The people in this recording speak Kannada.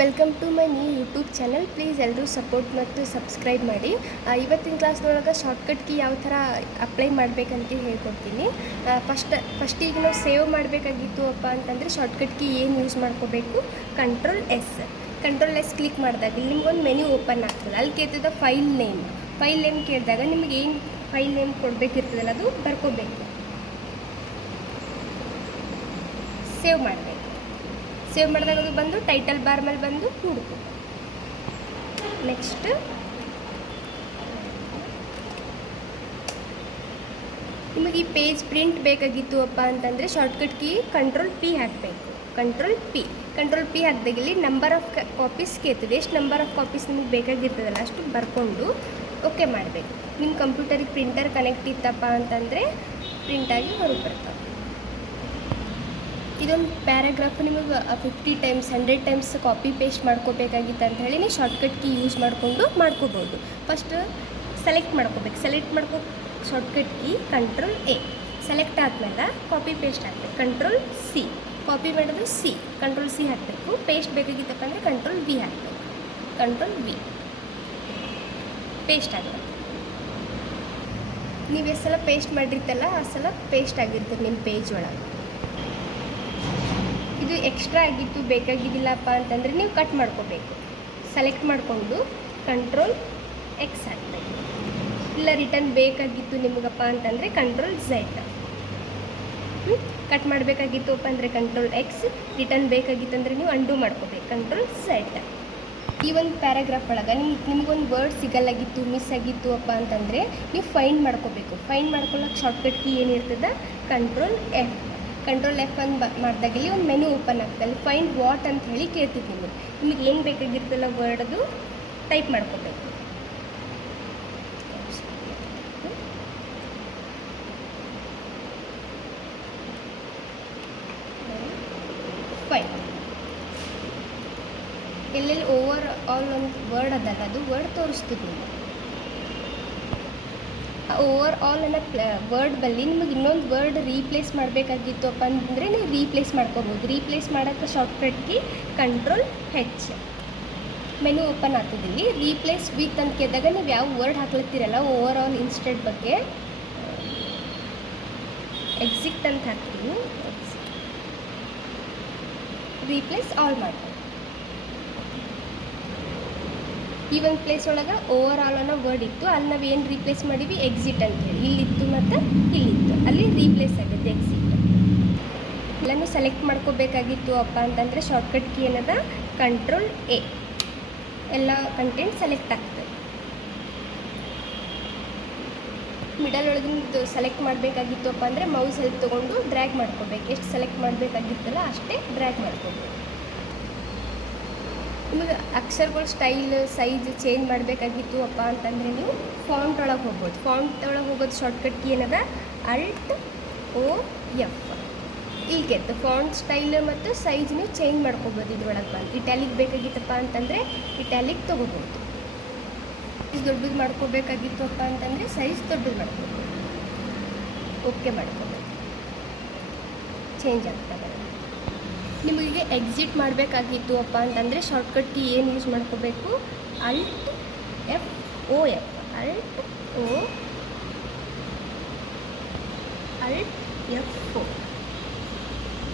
Welcome to my new YouTube channel. Please ಎಲ್ಲರೂ ಸಪೋರ್ಟ್ ಮತ್ತು ಸಬ್ಸ್ಕ್ರೈಬ್ ಮಾಡಿ. ಇವತ್ತಿನ ಕ್ಲಾಸ್ನೊಳಗೆ ಶಾರ್ಟ್ಕಟ್ ಕೀ ಯಾವ ಥರ ಅಪ್ಲೈ ಮಾಡಬೇಕಂತ ಹೇಳ್ಕೊಡ್ತೀನಿ. ಫಸ್ಟಿಗೆ ನಾವು ಸೇವ್ ಮಾಡಬೇಕಾಗಿತ್ತು ಅಂತಂದರೆ ಶಾರ್ಟ್ಕಟ್ ಕೀ ಏನು ಯೂಸ್ ಮಾಡ್ಕೋಬೇಕು, ಕಂಟ್ರೋಲ್ ಎಸ್ ಕ್ಲಿಕ್ ಮಾಡಿದಾಗ ಇಲ್ಲಿ ನಿಮ್ಗೊಂದು ಮೆನ್ಯೂ ಓಪನ್ ಆಗ್ತದೆ. ಅಲ್ಲಿ ಕೇಳ್ತದೆ ಫೈಲ್ ನೇಮ್ ಕೇಳಿದಾಗ ನಿಮಗೆ ಏನು ಫೈಲ್ ನೇಮ್ ಕೊಡಬೇಕಿರ್ತದಲ್ಲ ಅದು ಬರ್ಕೋಬೇಕು. ಸೇವ್ ಮಾಡಬೇಕು. ಸೇವ್ ಮಾಡಿದಾಗ ಅದು ಬಂದು ಟೈಟಲ್ ಬಾರ್ ಮೇಲೆ ಬಂದು ಹುಡುಕು. ನೆಕ್ಸ್ಟ್ ನಿಮಗೆ ಈ ಪೇಜ್ ಪ್ರಿಂಟ್ ಬೇಕಾಗಿತ್ತು ಅಂತಂದರೆ ಶಾರ್ಟ್ಕಟ್ ಕೀ ಕಂಟ್ರೋಲ್ ಪಿ ಹಾಕಬೇಕು. ಕಂಟ್ರೋಲ್ ಪಿ ಹಾಕಿದಾಗ ಇಲ್ಲಿ ನಂಬರ್ ಆಫ್ ಕಾಪೀಸ್ ಕೇಳ್ತದೆ. ಎಷ್ಟು ನಂಬರ್ ಆಫ್ ಕಾಪೀಸ್ ನಿಮಗೆ ಬೇಕಾಗಿರ್ತದಲ್ಲ ಅಷ್ಟು ಬರ್ಕೊಂಡು ಓಕೆ ಮಾಡಬೇಕು. ನಿಮ್ಮ ಕಂಪ್ಯೂಟರಿಗೆ ಪ್ರಿಂಟರ್ ಕನೆಕ್ಟ್ ಇತ್ತಪ್ಪ ಅಂತಂದರೆ ಪ್ರಿಂಟಾಗಿ ಹೊರಗೆ ಬರ್ತವೆ. ಇದೊಂದು ಪ್ಯಾರಾಗ್ರಾಫ್ ನಿಮಗೆ 50 ಟೈಮ್ಸ್ 100 ಟೈಮ್ಸ್ ಕಾಪಿ ಪೇಸ್ಟ್ ಮಾಡ್ಕೋಬೇಕಾಗಿತ್ತು ಅಂತ ಹೇಳಿ ನೀವು ಶಾರ್ಟ್ಕಟ್ ಕೀ ಯೂಸ್ ಮಾಡ್ಕೋಬೋದು. ಫಸ್ಟ್ ಸೆಲೆಕ್ಟ್ ಮಾಡ್ಕೋ shortcut key control A. Select ಆದಮೇಲೆ ಕಾಪಿ ಪೇಸ್ಟ್ ಹಾಕಬೇಕು. Control C. ಕಾಪಿ ಮಾಡೋದು ಸಿ. ಕಂಟ್ರೋಲ್ ಸಿ ಹಾಕಬೇಕು. ಪೇಸ್ಟ್ ಬೇಕಾಗಿತ್ತಪ್ಪ ಅಂದರೆ ಕಂಟ್ರೋಲ್ ವಿ ಹಾಕಬೇಕು. ಕಂಟ್ರೋಲ್ ವಿ ಪೇಸ್ಟ್ ಆಗಬೇಕು. ನೀವು ಎಷ್ಟು ಸಲ ಪೇಸ್ಟ್ ಮಾಡಿರ್ತಲ್ಲ ಆ ಸಲ ಪೇಸ್ಟ್ ಆಗಿರ್ತದೆ ನಿಮ್ಮ ಪೇಜ್ ಒಳಗೆ. ಇದು ಎಕ್ಸ್ಟ್ರಾ ಆಗಿತ್ತು ಬೇಕಾಗಿದ್ದಿಲ್ಲಪ್ಪ ಅಂತಂದರೆ ನೀವು ಕಟ್ ಮಾಡ್ಕೋಬೇಕು. ಸೆಲೆಕ್ಟ್ ಮಾಡಿಕೊಂಡು ಕಂಟ್ರೋಲ್ ಎಕ್ಸ್ ಹಾಕಬೇಕು. ಇಲ್ಲ ರಿಟರ್ನ್ ಬೇಕಾಗಿತ್ತು ನಿಮಗಪ್ಪ ಅಂತಂದರೆ ಕಂಟ್ರೋಲ್ ಝೆಡ್. ಕಟ್ ಮಾಡಬೇಕಾಗಿತ್ತು ಅಂದರೆ ಕಂಟ್ರೋಲ್ ಎಕ್ಸ್. ರಿಟರ್ನ್ ಬೇಕಾಗಿತ್ತಂದರೆ ನೀವು ಅಂಡು ಮಾಡ್ಕೋಬೇಕು. Control Z. ಈ ಒಂದು ಪ್ಯಾರಾಗ್ರಾಫ್ ಒಳಗೆ ನಿಮಗೊಂದು ವರ್ಡ್ ಸಿಗಲ್ಲಾಗಿತ್ತು, ಮಿಸ್ ಆಗಿತ್ತು ಅಂತಂದರೆ ನೀವು ಫೈಂಡ್ ಮಾಡ್ಕೋಬೇಕು. ಫೈಂಡ್ ಮಾಡ್ಕೊಳ್ಳೋಕೆ ಶಾರ್ಟ್ಕಟ್ ಕೀ ಏನಿರ್ತದೆ ಕಂಟ್ರೋಲ್ ಎಫ್ ಒಂದು ಮಾಡಿದಾಗ ಇಲ್ಲಿ ಒಂದು ಮೆನು ಓಪನ್ ಆಗ್ತದೆ. ಅಲ್ಲಿ ಫೈಂಡ್ ವಾಟ್ ಅಂತ ಹೇಳಿ ಕೇಳ್ತಿದ್ವಿ. ನಿಮಗೆ ಏನು ಬೇಕಾಗಿರ್ತಲ್ಲ ವರ್ಡ್ ಅದು ಟೈಪ್ ಮಾಡ್ಕೋಬೇಕು. ಫೈಂಡ್ ಎಲ್ಲೆಲ್ಲಿ ಓವರ್ ಆಲ್ ಒಂದು ವರ್ಡ್ ಅದಲ್ಲ ಅದು ವರ್ಡ್ ತೋರಿಸ್ತಿದ್ವಿ ನಿಮಗೆ. ಓವರ್ ಆಲ್ ಅನ್ನೋ ವರ್ಡ್ ಬಲ್ಲಿ ನಿಮಗೆ ಇನ್ನೊಂದು ವರ್ಡ್ ರೀಪ್ಲೇಸ್ ಮಾಡಬೇಕಾಗಿತ್ತು ಅಂದರೆ ನೀವು ರೀಪ್ಲೇಸ್ ಮಾಡ್ಕೋಬೋದು. ರೀಪ್ಲೇಸ್ ಮಾಡೋಕ್ಕೆ shortcut key control H. Menu open ಆಗ್ತದಿಲ್ಲಿ. ರೀಪ್ಲೇಸ್ ವಿತ್ ಅಂತ ಕೇಳಿದಾಗ ನೀವು ಯಾವ ವರ್ಡ್ ಹಾಕ್ಲತ್ತೀರಲ್ಲ ಓವರ್ ಆಲ್ ಇನ್ಸ್ಟೆಡ್ ಬಗ್ಗೆ ಎಕ್ಸಿಟ್ ಅಂತ ಹಾಕ್ತೀವಿ. ರೀಪ್ಲೇಸ್ ಆಲ್ ಮಾಡ್ತೀವಿ. ಈ ಒಂದು ಪ್ಲೇಸ್ ಒಳಗೆ ಓವರ್ ಆಲ್ ಅನ್ನೋ ವರ್ಡ್ ಇತ್ತು. ಅಲ್ಲಿ ನಾವು ಏನು ರೀಪ್ಲೇಸ್ ಮಾಡೀವಿ ಎಕ್ಸಿಟ್ ಅಂತೇಳಿ. ಇಲ್ಲಿತ್ತು ಮತ್ತು ಇಲ್ಲಿತ್ತು. ಅಲ್ಲಿ ರೀಪ್ಲೇಸ್ ಆಗುತ್ತೆ ಎಕ್ಸಿಟ್. ಎಲ್ಲನೂ ಸೆಲೆಕ್ಟ್ ಮಾಡ್ಕೋಬೇಕಾಗಿತ್ತು ಅಂತಂದರೆ ಶಾರ್ಟ್ಕಟ್ ಕೀ ಏನದ ಕಂಟ್ರೋಲ್ ಎ. ಎಲ್ಲ ಕಂಟೆಂಟ್ ಸೆಲೆಕ್ಟ್ ಆಗ್ತದೆ. ಮಿಡಲ್ ಒಳಗಿಂದು ಸೆಲೆಕ್ಟ್ ಮಾಡಬೇಕಾಗಿತ್ತು ಅಂದರೆ ಮೌಸ್ ಹೆಲ್ಪ್ ತೊಗೊಂಡು ಡ್ರ್ಯಾಗ್ ಮಾಡ್ಕೋಬೇಕು. ಎಷ್ಟು ಸೆಲೆಕ್ಟ್ ಮಾಡಬೇಕಾಗಿತ್ತಲ್ಲ ಅಷ್ಟೇ ಡ್ರ್ಯಾಗ್ ಮಾಡ್ಕೋಬೇಕು. ನಿಮಗೆ ಅಕ್ಷರಗಳ ಸ್ಟೈಲ್ ಸೈಜ್ ಚೇಂಜ್ ಮಾಡಬೇಕಾಗಿತ್ತು ಅಂತಂದರೆ ನೀವು ಫಾಂಟ್ ಒಳಗೆ ಹೋಗ್ಬೋದು. ಫಾಂಟ್ ಒಳಗೆ ಹೋಗೋದು ಶಾರ್ಟ್ಕಟ್ ಕೀ ಏನದ ಅಲ್ಟ್ ಓ ಎಫ್. ಇಲ್ಲಿ ಕೆತ್ತು ಫಾಂಟ್ ಸ್ಟೈಲ್ ಮತ್ತು ಸೈಜ್ ನೀವು ಚೇಂಜ್ ಮಾಡ್ಕೋಬೋದು. ಇದ್ರೊಳಗೆ ಬಂದು ಇಟ್ಯಾಲಿಕ್ ಬೇಕಾಗಿತ್ತಪ್ಪ ಅಂತಂದರೆ ಇಟ್ಯಾಲಿಕ್ ತೊಗೋಬೋದು. ಸೈಜ್ ದೊಡ್ಡದು ಮಾಡ್ಕೋಬೇಕಾಗಿತ್ತು ಅಂತಂದರೆ ಸೈಜ್ ದೊಡ್ಡದು ಮಾಡ್ಕೋಬೋದು. ಓಕೆ ಮಾಡ್ಕೋಬೇಕು. ಚೇಂಜ್ ಆಗ್ತದೆ. ನಿಮಗೆ ಎಕ್ಸಿಟ್ ಮಾಡಬೇಕಾಗಿತ್ತು ಅಂತಂದರೆ ಶಾರ್ಟ್ಕಟ್ ಕೀ ಏನು ಯೂಸ್ ಮಾಡ್ಕೋಬೇಕು Alt F O F. Alt F ಓ